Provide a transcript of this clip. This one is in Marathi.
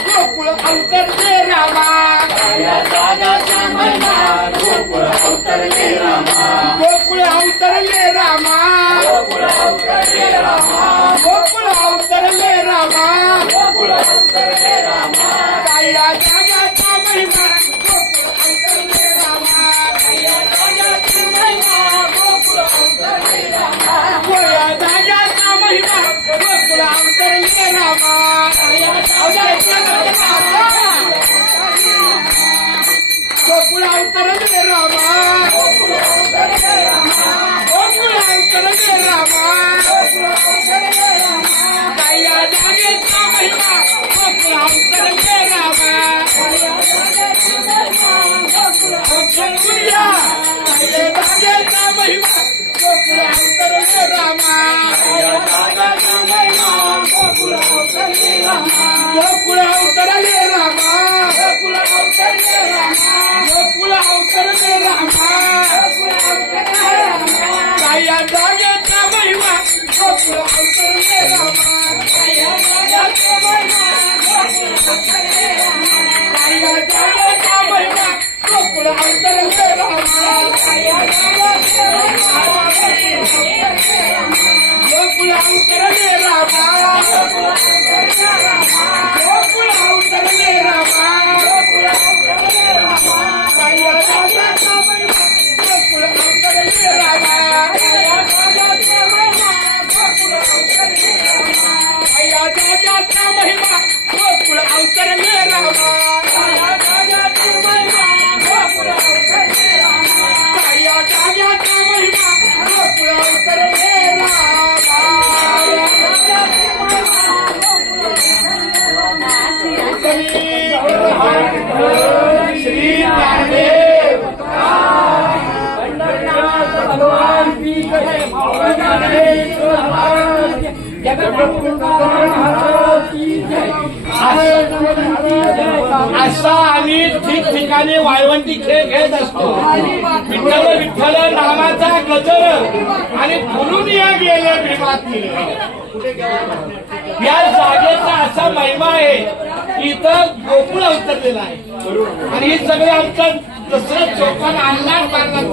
गोकुळ अवतरले रामा, गोकुळ अवतरले रामा, गोकुळ अवतरले रामा, गोकुळ अवतरले रामा, गोकुळ अवतरले रामा, गोकुळ अवतरले रामा, काया जागाचा महिमा गोकुळ अवतरले रामा, काया जागाचा महिमा गोकुळ अवतरले रामा, काया जागाचा महिमा गोकुळ अवतरले रामा, काया जागाचा महिमा गोकुळ अवतरले रामा, गोकुळ अवतरले रामा, गोकुळ अवतरले रामा, गोकुळ अवतरले रामा, काया जागेचा महिमा गोकुळ अवतरले रामा, काया जागेचा महिमा गोकुळ अवतरले रामा, काया जागेचा महिमा गोकुळ अवतरले रामा, काया जागेचा महिमा गोकुळ अवतरले रामा, गोकुळ अवतरले रामा, गोकुळ अवतरले रामा, गोकुळ अवतरले रामा, गोकुळ अवतरले रामा, काया जागेचा महिमा गोकुळ अवतरले रामा, काया जागेचा महिमा गोकुळ अवतरले रामा, काया जागेचा महिमा गोकुळ अवतरले रामा, काया जागेचा महिमा गोकुळ अवतरले रामा, गोकुळ अवतरले रामा, गोकुळ अवतरले रामा, काया जागेचा महिमा गोकुळ अवतरले रामा, काया जागेचा महिमा गोकुळ अवतरले रामा, काया जागेचा महिमा गोकुळ अवतरले रामा, काया जागेचा महिमा गोकुळ अवतरले रामा, काया जागेचा महिमा गोकुळ अवतरले श्री ज्ञानदेव भगवान की जय, असा आम्ही ठिकठिकाणी वाळवंटी खेळ खेळत असतो. विठ्ठल विठ्ठल नामाचा गजर आणि फुलून या गेले भीमातील. या जागेचा असा महिमा आहे, इथं गोकुळ अवतरलेला आहे आणि ही सगळे आमचं दसरा चौकात आणणार मारणार